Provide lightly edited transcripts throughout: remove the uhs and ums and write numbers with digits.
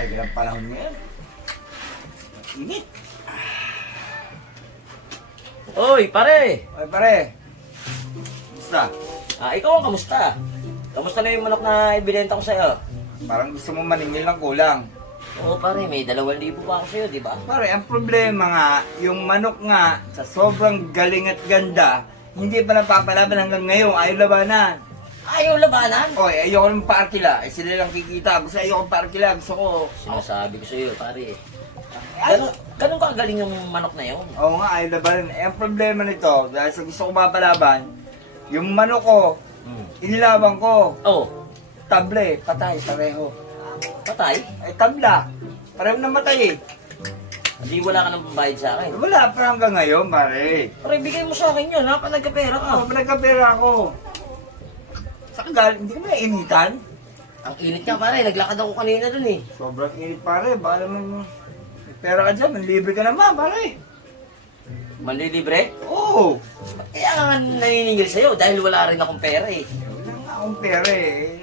Talaga ng panahon ngayon. Init. Oy, pare! Oy, pare. Gusta? Ikaw ang kamusta? Kamusta na yung manok na ibinenta ko sa'yo? Parang gusto mo maningil ng kulang. Oo, pare, may 2,000 pa ako sa'yo, di ba? Pare, ang problema nga, yung manok nga, sa sobrang galing at ganda, hindi pa napapalaban hanggang ngayon, ayaw labanan. Ayaw labanan? Oy, ayoko ng paarkila. Sila lang kikita. Gusto ayoko ng paarkila. Gusto ko. Sinasabi ko sa'yo, pare. Ano? Ganun kagaling yung manok na yun. Oo nga, ayaw labanan. Ang problema nito, dahil sa gusto ko mapalaban, yung manok ko, inilaban ko. Oh, Table, patay, pareho. patay? Ay, tabla. Pareho namatay eh. Hindi wala ka nang pambayad sa akin. Wala pa hanggang ngayon, pare. Pare, bigay mo sa akin yun, ha? Pa nagkapera ka. Ako, pinagkapera ako. Saan ka galing? Hindi ka ba initan? Ang init nga, pare. Naglakad ako kanina dun, eh. Sobrang init, pare. Baka naman, may pera ka dyan, manlibre ka naman, pare. Manlilibre? Oo. Kaya nga naniningil sa'yo dahil wala rin akong pera, eh. Wala nga akong pera eh.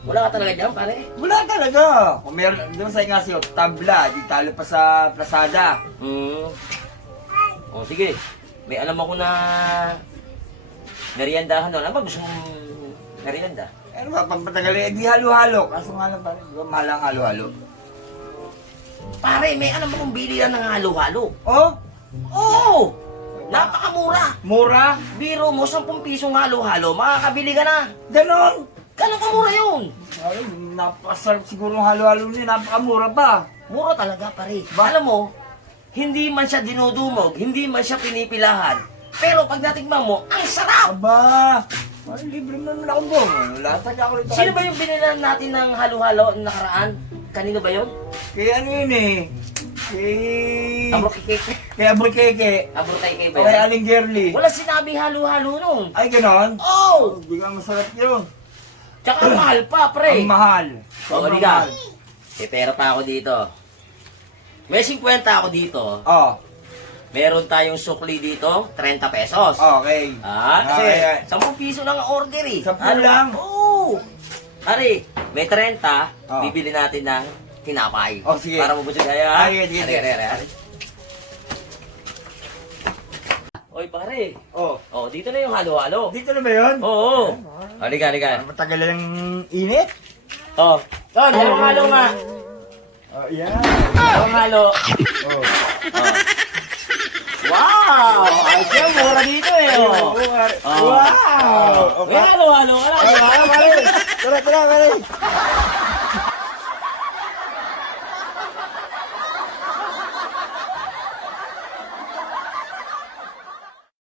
Wala ka talaga dyan, pare. Wala talaga. Kung meron, doon sa nga sa'yo, tabla, di talo pa sa Lazada. O, sige. May alam ako na meriendahan doon. Ano ba gusto mong merienda? Ano ba, pagpatagal eh, di halo-halo. Kaso nga lang, pare, di ba mahal ang halo-halo? Pare, may alam akong bilihan ng halo-halo. Oh? Oo! Napakamura! Mura? Biro mo, 10 pisong halo-halo, makakabili ka na. Ganon! Gano'ng kamura yun? Ay, napakasarap siguro ng halo-halo niya, napakamura pa. Mura talaga, pare. Alam mo, hindi man siya dinudumog, hindi man siya pinipilahan. Pero pag natikman mo, ang sarap! Aba! Ay, libre mo naman ako mo. Latag ako rito. Sino ba yung binilan natin ng halo-halo nakaraan? Kanino ba yun? Kaya ano yun eh? Kay... Abrokikeke. Kay Abrikeke. Abrokikeke O ba kay yun? Aling Gerly. Wala sinabi halo-halo nun. Ay, ganon? Oh! Hindi ka masarap yun. Tsaka ang mahal pa, pre. Ang mahal. O, Sobrang di ka. mahal. May pera pa ako dito. May 50 ako dito. Oh, Meron tayong sukli dito, 30 pesos. okay. Kasi Okay. 10 piso lang ang order eh. 10 lang? Oo. Pare, may 30, Oh. bibili natin ng tinapay. Oh, sige. Para mabusog kaya. Ay, sige. Oy, pare. Oh, Oh, dito na yung halo-halo. dito na ba yun? Oo. Halika, halika. Parang matagal ng init. Oh. Ton, halo-halo nga. Oh, yan. Halo-halo. Oh. Oh. Wow! Ay, siya, mura dito eh. Oh. Wow! Oh. Wow! May halo-halo ka lang. Tara, pare! Tara, pare!